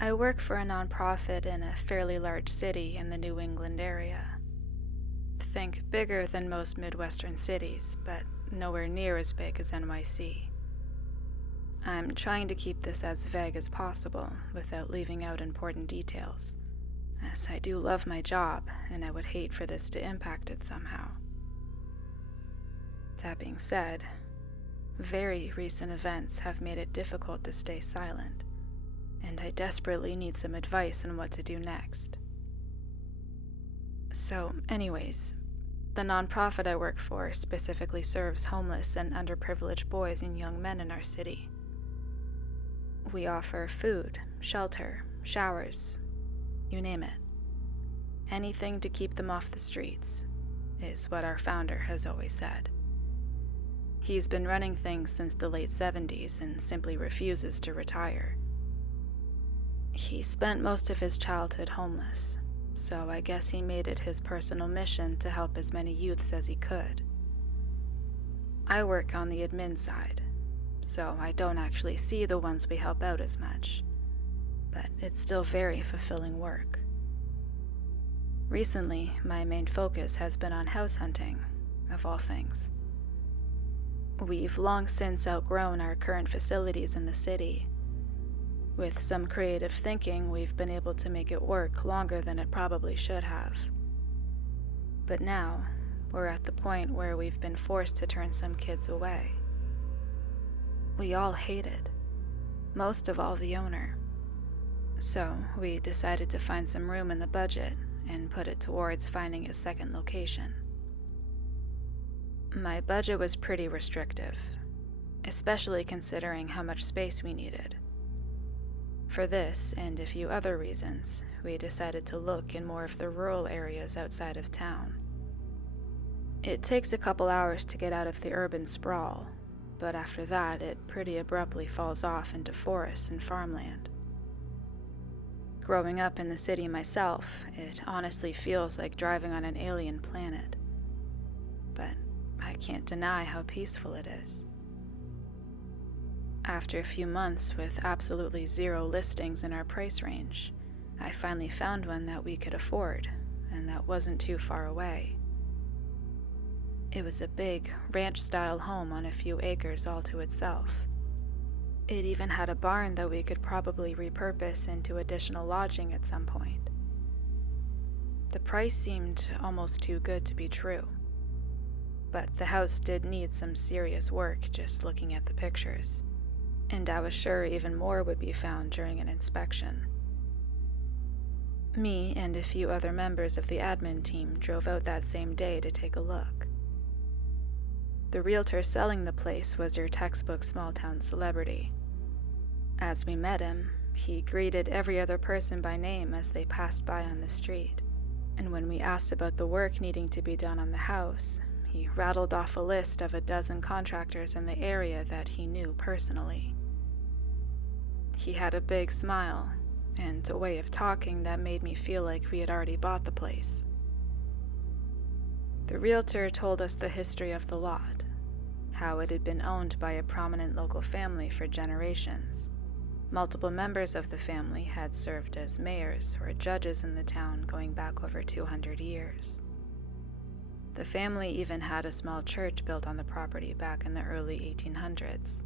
I work for a nonprofit in a fairly large city in the New England area. Think bigger than most Midwestern cities, but nowhere near as big as NYC. I'm trying to keep this as vague as possible without leaving out important details, as I do love my job and I would hate for this to impact it somehow. That being said, very recent events have made it difficult to stay silent, and I desperately need some advice on what to do next. So, anyways, the nonprofit I work for specifically serves homeless and underprivileged boys and young men in our city. We offer food, shelter, showers, you name it. Anything to keep them off the streets, is what our founder has always said. He's been running things since the late 70s and simply refuses to retire. He spent most of his childhood homeless, so I guess he made it his personal mission to help as many youths as he could. I work on the admin side, so I don't actually see the ones we help out as much, but it's still very fulfilling work. Recently, my main focus has been on house hunting, of all things. We've long since outgrown our current facilities in the city. With some creative thinking, we've been able to make it work longer than it probably should have. But now, we're at the point where we've been forced to turn some kids away. We all hate it, most of all the owner. So we decided to find some room in the budget and put it towards finding a second location. My budget was pretty restrictive, especially considering how much space we needed. For this, and a few other reasons, we decided to look in more of the rural areas outside of town. It takes a couple hours to get out of the urban sprawl, but after that it pretty abruptly falls off into forests and farmland. Growing up in the city myself, it honestly feels like driving on an alien planet. But I can't deny how peaceful it is. After a few months with absolutely zero listings in our price range, I finally found one that we could afford, and that wasn't too far away. It was a big, ranch-style home on a few acres all to itself. It even had a barn that we could probably repurpose into additional lodging at some point. The price seemed almost too good to be true. But the house did need some serious work just looking at the pictures, and I was sure even more would be found during an inspection. Me and a few other members of the admin team drove out that same day to take a look. The realtor selling the place was your textbook small-town celebrity. As we met him, he greeted every other person by name as they passed by on the street, and when we asked about the work needing to be done on the house, he rattled off a list of a dozen contractors in the area that he knew personally. He had a big smile, and a way of talking that made me feel like we had already bought the place. The realtor told us the history of the lot, how it had been owned by a prominent local family for generations. Multiple members of the family had served as mayors or judges in the town going back over 200 years. The family even had a small church built on the property back in the early 1800s,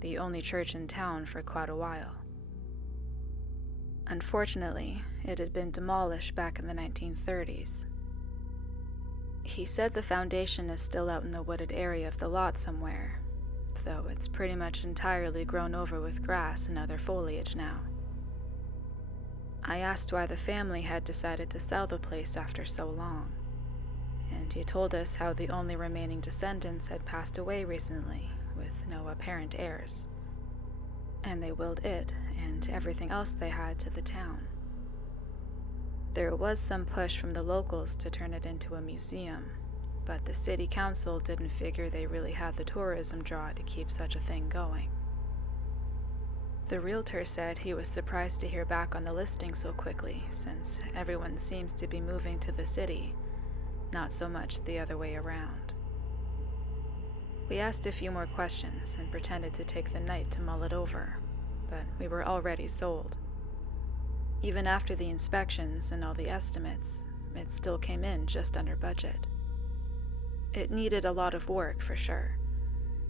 the only church in town for quite a while. Unfortunately, it had been demolished back in the 1930s. He said the foundation is still out in the wooded area of the lot somewhere, though it's pretty much entirely grown over with grass and other foliage now. I asked why the family had decided to sell the place after so long, and he told us how the only remaining descendants had passed away recently with no apparent heirs, and they willed it and everything else they had to the town. There was some push from the locals to turn it into a museum, but the city council didn't figure they really had the tourism draw to keep such a thing going. The realtor said he was surprised to hear back on the listing so quickly, since everyone seems to be moving to the city, not so much the other way around. We asked a few more questions and pretended to take the night to mull it over, but we were already sold. Even after the inspections and all the estimates, it still came in just under budget. It needed a lot of work for sure,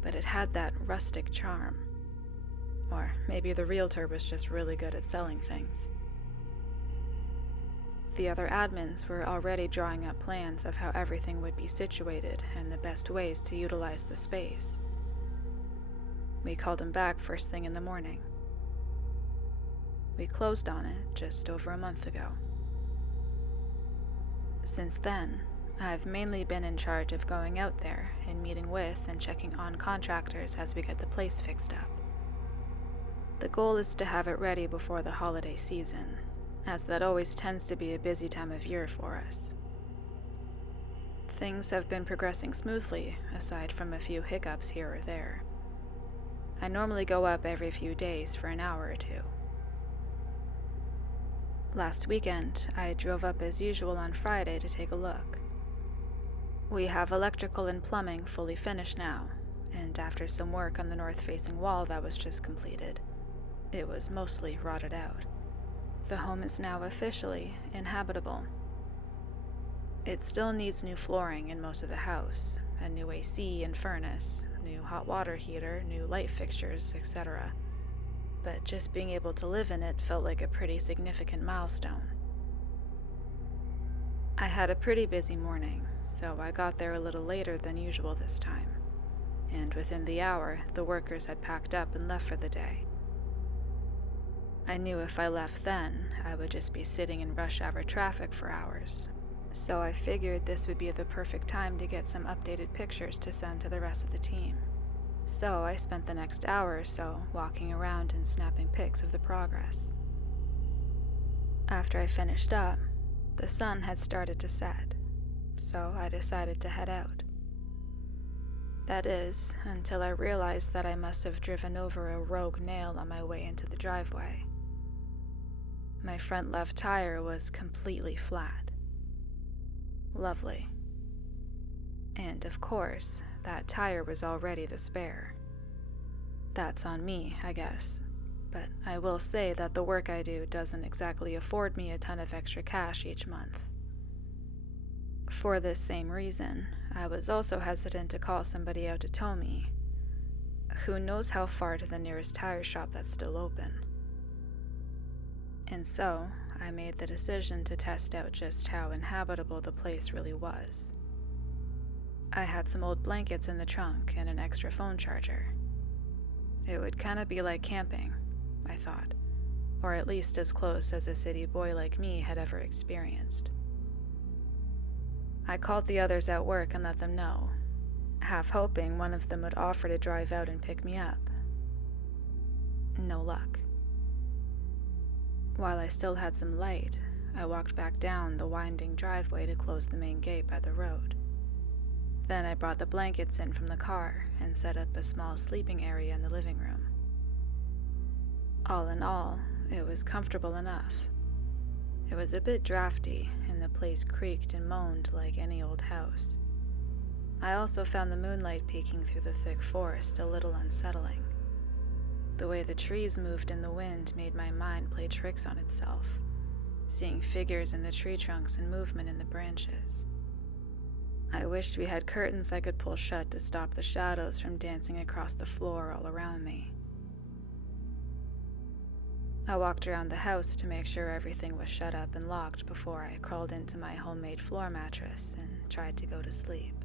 but it had that rustic charm. Or maybe the realtor was just really good at selling things. The other admins were already drawing up plans of how everything would be situated and the best ways to utilize the space. We called him back first thing in the morning. We closed on it just over a month ago. Since then, I've mainly been in charge of going out there and meeting with and checking on contractors as we get the place fixed up. The goal is to have it ready before the holiday season, as that always tends to be a busy time of year for us. Things have been progressing smoothly, aside from a few hiccups here or there. I normally go up every few days for an hour or two. Last weekend, I drove up as usual on Friday to take a look. We have electrical and plumbing fully finished now, and after some work on the north-facing wall that was just completed, it was mostly rotted out. The home is now officially inhabitable. It still needs new flooring in most of the house, a new AC and furnace, new hot water heater, new light fixtures, etc. But just being able to live in it felt like a pretty significant milestone. I had a pretty busy morning, so I got there a little later than usual this time, and within the hour, the workers had packed up and left for the day. I knew if I left then, I would just be sitting in rush hour traffic for hours, so I figured this would be the perfect time to get some updated pictures to send to the rest of the team. So I spent the next hour or so walking around and snapping pics of the progress. After I finished up, the sun had started to set, so I decided to head out. That is, until I realized that I must have driven over a rogue nail on my way into the driveway. My front left tire was completely flat. Lovely. And of course, that tire was already the spare. That's on me, I guess, but I will say that the work I do doesn't exactly afford me a ton of extra cash each month. For this same reason, I was also hesitant to call somebody out to tow me. Who knows how far to the nearest tire shop that's still open? And so, I made the decision to test out just how inhabitable the place really was. I had some old blankets in the trunk and an extra phone charger. It would kinda be like camping, I thought, or at least as close as a city boy like me had ever experienced. I called the others at work and let them know, half hoping one of them would offer to drive out and pick me up. No luck. While I still had some light, I walked back down the winding driveway to close the main gate by the road. Then I brought the blankets in from the car and set up a small sleeping area in the living room. All in all, it was comfortable enough. It was a bit drafty, and the place creaked and moaned like any old house. I also found the moonlight peeking through the thick forest a little unsettling. The way the trees moved in the wind made my mind play tricks on itself, seeing figures in the tree trunks and movement in the branches. I wished we had curtains I could pull shut to stop the shadows from dancing across the floor all around me. I walked around the house to make sure everything was shut up and locked before I crawled into my homemade floor mattress and tried to go to sleep.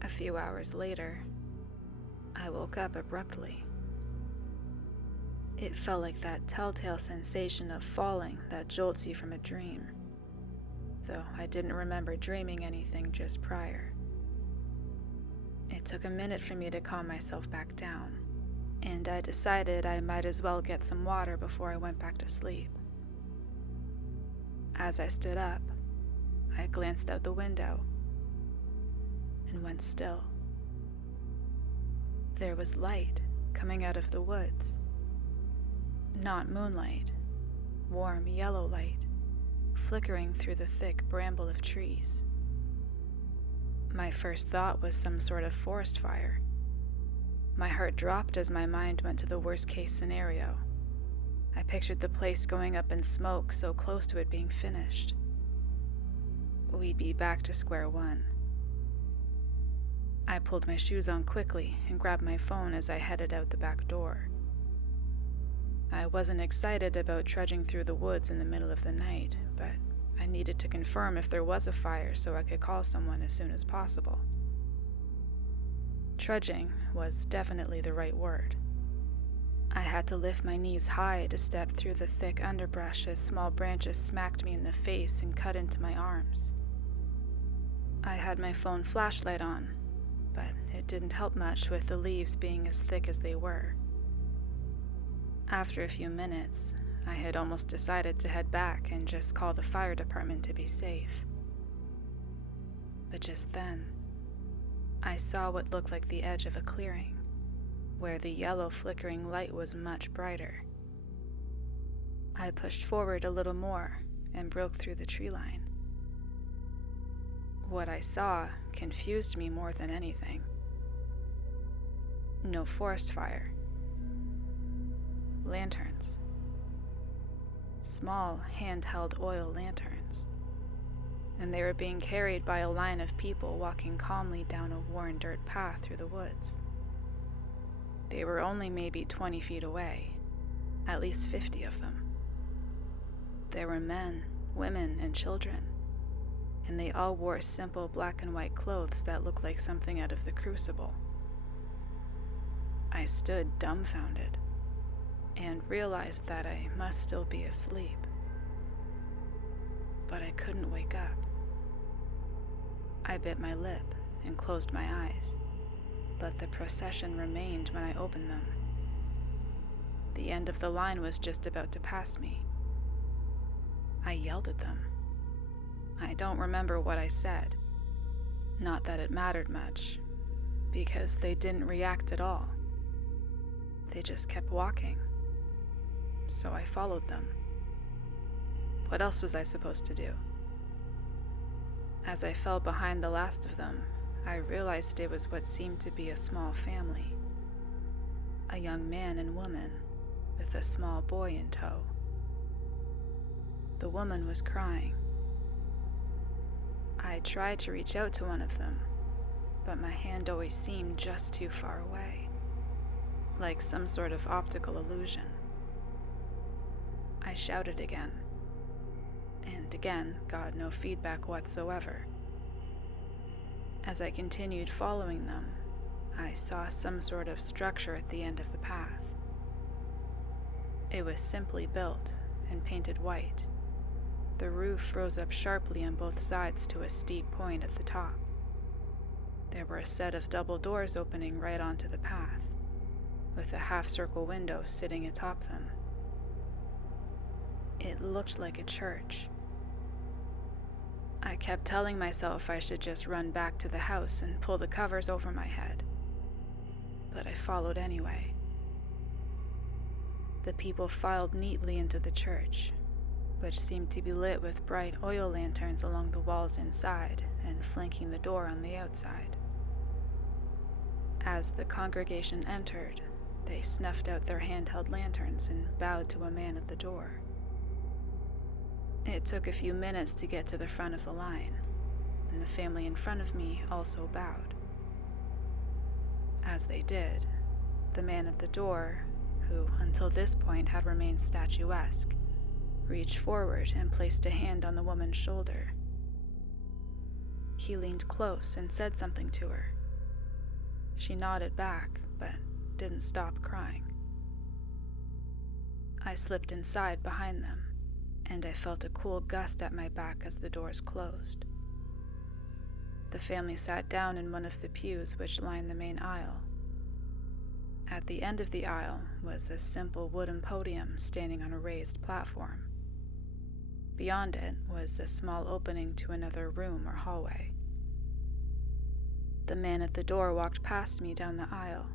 A few hours later, I woke up abruptly. It felt like that telltale sensation of falling that jolts you from a dream, though I didn't remember dreaming anything just prior. It took a minute for me to calm myself back down, and I decided I might as well get some water before I went back to sleep. As I stood up, I glanced out the window and went still. There was light coming out of the woods. Not moonlight, warm yellow light, flickering through the thick bramble of trees. My first thought was some sort of forest fire. My heart dropped as my mind went to the worst-case scenario. I pictured the place going up in smoke, so close to it being finished. We'd be back to square one. I pulled my shoes on quickly and grabbed my phone as I headed out the back door. I wasn't excited about trudging through the woods in the middle of the night, but I needed to confirm if there was a fire so I could call someone as soon as possible. Trudging was definitely the right word. I had to lift my knees high to step through the thick underbrush as small branches smacked me in the face and cut into my arms. I had my phone flashlight on, but it didn't help much with the leaves being as thick as they were. After a few minutes, I had almost decided to head back and just call the fire department to be safe. But just then, I saw what looked like the edge of a clearing, where the yellow flickering light was much brighter. I pushed forward a little more and broke through the tree line. What I saw confused me more than anything. No forest fire. Lanterns. Small, handheld oil lanterns. And they were being carried by a line of people walking calmly down a worn dirt path through the woods. They were only maybe 20 feet away, at least 50 of them. There were men, women, and children, and they all wore simple black and white clothes that looked like something out of the Crucible. I stood dumbfounded and realized that I must still be asleep. But I couldn't wake up. I bit my lip and closed my eyes, but the procession remained when I opened them. The end of the line was just about to pass me. I yelled at them. I don't remember what I said. Not that it mattered much, because they didn't react at all. They just kept walking. So I followed them. What else was I supposed to do? As I fell behind the last of them, I realized it was what seemed to be a small family. A young man and woman, with a small boy in tow. The woman was crying. I tried to reach out to one of them, but my hand always seemed just too far away, like some sort of optical illusion. I shouted again, and again got no feedback whatsoever. As I continued following them, I saw some sort of structure at the end of the path. It was simply built and painted white. The roof rose up sharply on both sides to a steep point at the top. There were a set of double doors opening right onto the path, with a half-circle window sitting atop them. It looked like a church. I kept telling myself I should just run back to the house and pull the covers over my head, but I followed anyway. The people filed neatly into the church, which seemed to be lit with bright oil lanterns along the walls inside and flanking the door on the outside. As the congregation entered, they snuffed out their handheld lanterns and bowed to a man at the door. It took a few minutes to get to the front of the line, and the family in front of me also bowed. As they did, the man at the door, who until this point had remained statuesque, reached forward and placed a hand on the woman's shoulder. He leaned close and said something to her. She nodded back, but didn't stop crying. I slipped inside behind them, and I felt a cool gust at my back as the doors closed. The family sat down in one of the pews which lined the main aisle. At the end of the aisle was a simple wooden podium standing on a raised platform. Beyond it was a small opening to another room or hallway. The man at the door walked past me down the aisle.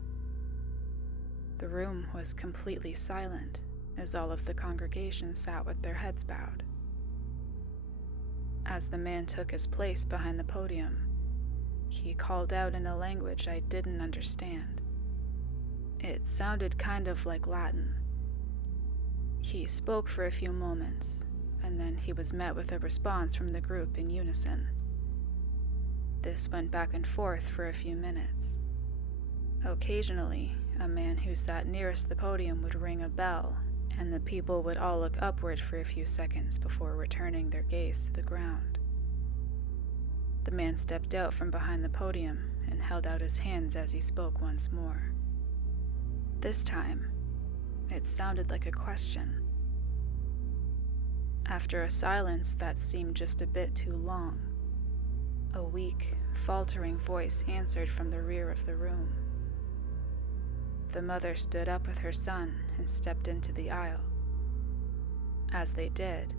The room was completely silent, as all of the congregation sat with their heads bowed. As the man took his place behind the podium, he called out in a language I didn't understand. It sounded kind of like Latin. He spoke for a few moments, and then he was met with a response from the group in unison. This went back and forth for a few minutes. Occasionally, a man who sat nearest the podium would ring a bell, and the people would all look upward for a few seconds before returning their gaze to the ground. The man stepped out from behind the podium and held out his hands as he spoke once more. This time, it sounded like a question. After a silence that seemed just a bit too long, a weak, faltering voice answered from the rear of the room. The mother stood up with her son and stepped into the aisle. As they did,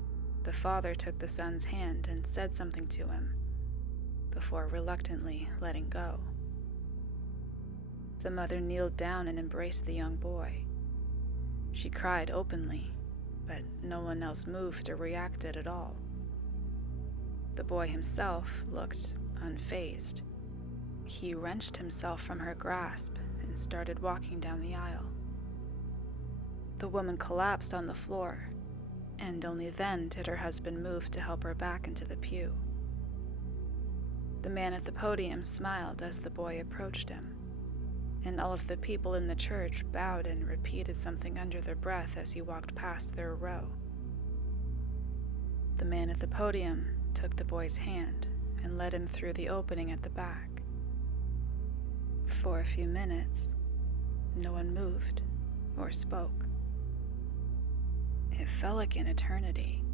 the father took the son's hand and said something to him, before reluctantly letting go. The mother kneeled down and embraced the young boy. She cried openly, but no one else moved or reacted at all. The boy himself looked unfazed. He wrenched himself from her grasp and started walking down the aisle. The woman collapsed on the floor, and only then did her husband move to help her back into the pew. The man at the podium smiled as the boy approached him, and all of the people in the church bowed and repeated something under their breath as he walked past their row. The man at the podium took the boy's hand and led him through the opening at the back. For a few minutes, no one moved or spoke. It felt like an eternity,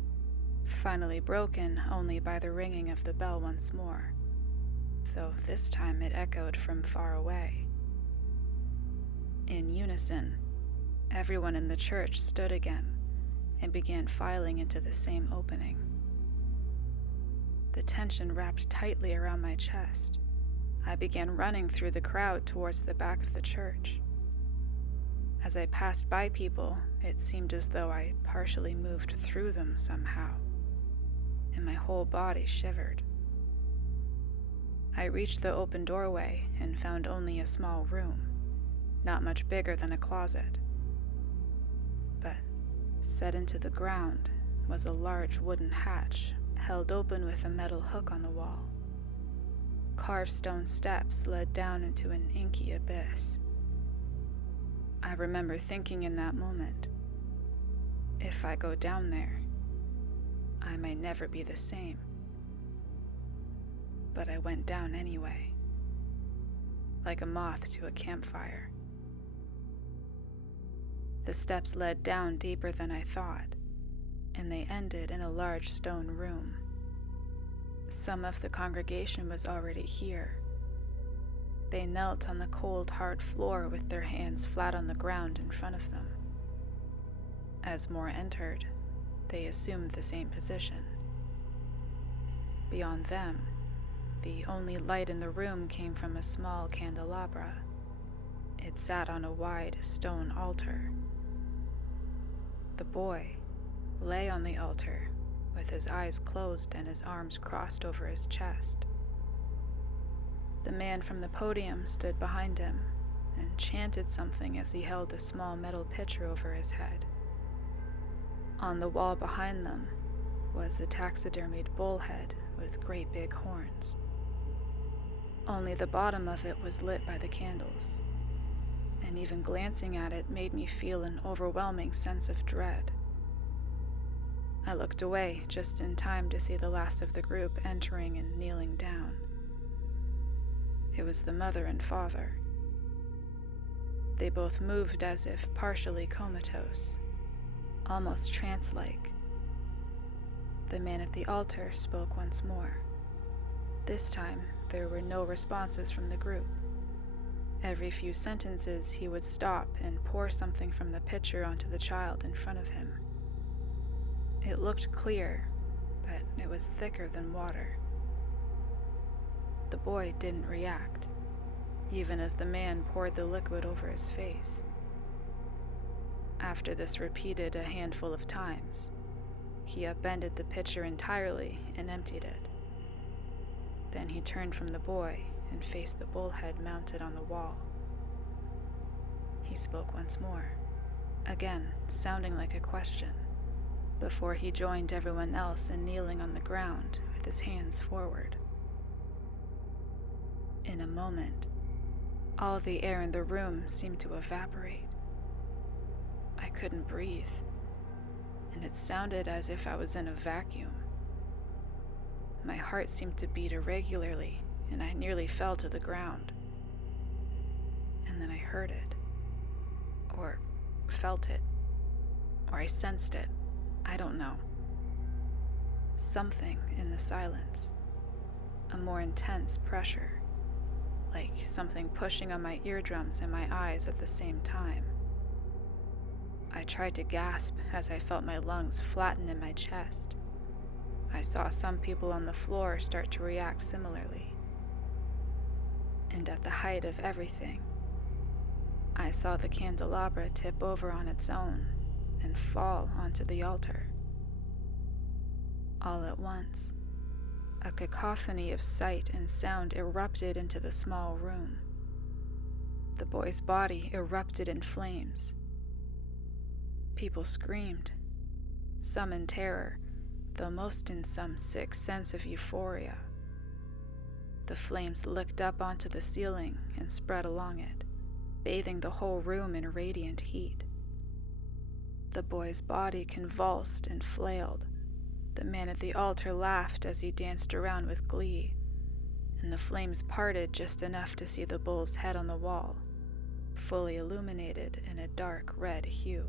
finally broken only by the ringing of the bell once more, though this time it echoed from far away. In unison, everyone in the church stood again and began filing into the same opening. The tension wrapped tightly around my chest. I began running through the crowd towards the back of the church. As I passed by people, it seemed as though I partially moved through them somehow, and my whole body shivered. I reached the open doorway and found only a small room, not much bigger than a closet. But set into the ground was a large wooden hatch held open with a metal hook on the wall. Carved stone steps led down into an inky abyss. I remember thinking in that moment, if I go down there, I may never be the same. But I went down anyway, like a moth to a campfire. The steps led down deeper than I thought, and they ended in a large stone room. Some of the congregation was already here. They knelt on the cold, hard floor with their hands flat on the ground in front of them. As more entered, they assumed the same position. Beyond them, the only light in the room came from a small candelabra. It sat on a wide stone altar. The boy lay on the altar with his eyes closed and his arms crossed over his chest. The man from the podium stood behind him and chanted something as he held a small metal pitcher over his head. On the wall behind them was a taxidermied bullhead with great big horns. Only the bottom of it was lit by the candles, and even glancing at it made me feel an overwhelming sense of dread. I looked away just in time to see the last of the group entering and kneeling down. It was the mother and father. They both moved as if partially comatose, almost trance-like. The man at the altar spoke once more. This time, there were no responses from the group. Every few sentences, he would stop and pour something from the pitcher onto the child in front of him. It looked clear, but it was thicker than water. The boy didn't react, even as the man poured the liquid over his face. After this repeated a handful of times, he upended the pitcher entirely and emptied it. Then he turned from the boy and faced the bullhead mounted on the wall. He spoke once more, again sounding like a question, before he joined everyone else in kneeling on the ground with his hands forward. In a moment, all the air in the room seemed to evaporate. I couldn't breathe, and it sounded as if I was in a vacuum. My heart seemed to beat irregularly, and I nearly fell to the ground. And then I heard it, or felt it, or I sensed it. I don't know. Something in the silence, a more intense pressure, like something pushing on my eardrums and my eyes at the same time. I tried to gasp as I felt my lungs flatten in my chest. I saw some people on the floor start to react similarly. And at the height of everything, I saw the candelabra tip over on its own and fall onto the altar. All at once, a cacophony of sight and sound erupted into the small room. The boy's body erupted in flames. People screamed, some in terror, though most in some sick sense of euphoria. The flames licked up onto the ceiling and spread along it, bathing the whole room in radiant heat. The boy's body convulsed and flailed. The man at the altar laughed as he danced around with glee, and the flames parted just enough to see the bull's head on the wall, fully illuminated in a dark red hue.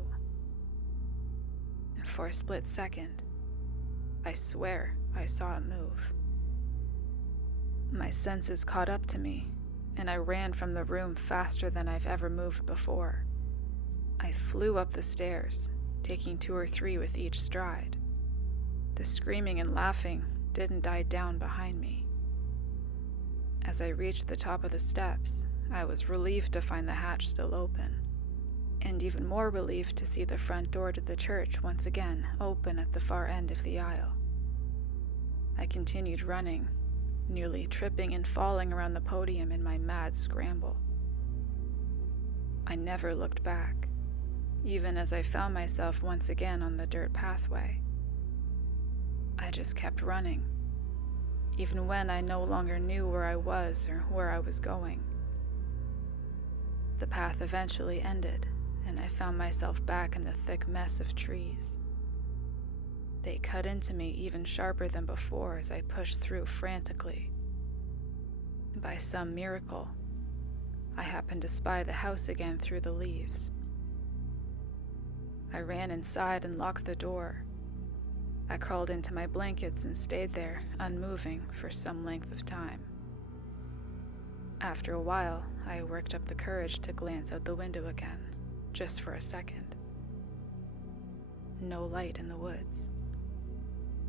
And for a split second, I swear I saw it move. My senses caught up to me, and I ran from the room faster than I've ever moved before. I flew up the stairs, taking 2 or 3 with each stride. The screaming and laughing didn't die down behind me. As I reached the top of the steps, I was relieved to find the hatch still open, and even more relieved to see the front door to the church once again open at the far end of the aisle. I continued running, nearly tripping and falling around the podium in my mad scramble. I never looked back, even as I found myself once again on the dirt pathway. I just kept running, even when I no longer knew where I was or where I was going. The path eventually ended, and I found myself back in the thick mess of trees. They cut into me even sharper than before as I pushed through frantically. By some miracle, I happened to spy the house again through the leaves. I ran inside and locked the door. I crawled into my blankets and stayed there, unmoving, for some length of time. After a while, I worked up the courage to glance out the window again, just for a second. No light in the woods.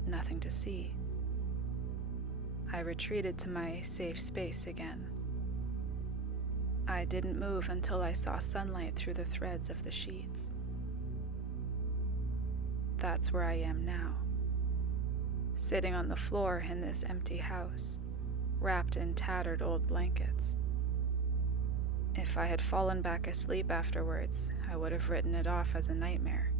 Nothing to see. I retreated to my safe space again. I didn't move until I saw sunlight through the threads of the sheets. That's where I am now, sitting on the floor in this empty house, wrapped in tattered old blankets. If I had fallen back asleep afterwards, I would have written it off as a nightmare.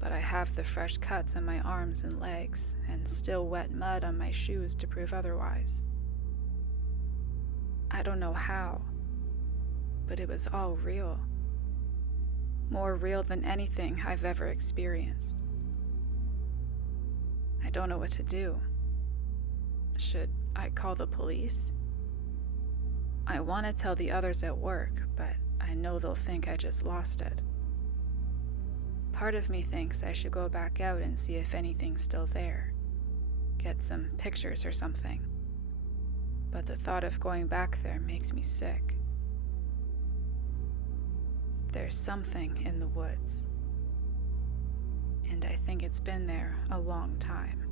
But I have the fresh cuts on my arms and legs, and still wet mud on my shoes to prove otherwise. I don't know how, but it was all real. More real than anything I've ever experienced. I don't know what to do. Should I call the police? I want to tell the others at work, but I know they'll think I just lost it. Part of me thinks I should go back out and see if anything's still there. Get some pictures or something. But the thought of going back there makes me sick. There's something in the woods, and I think it's been there a long time.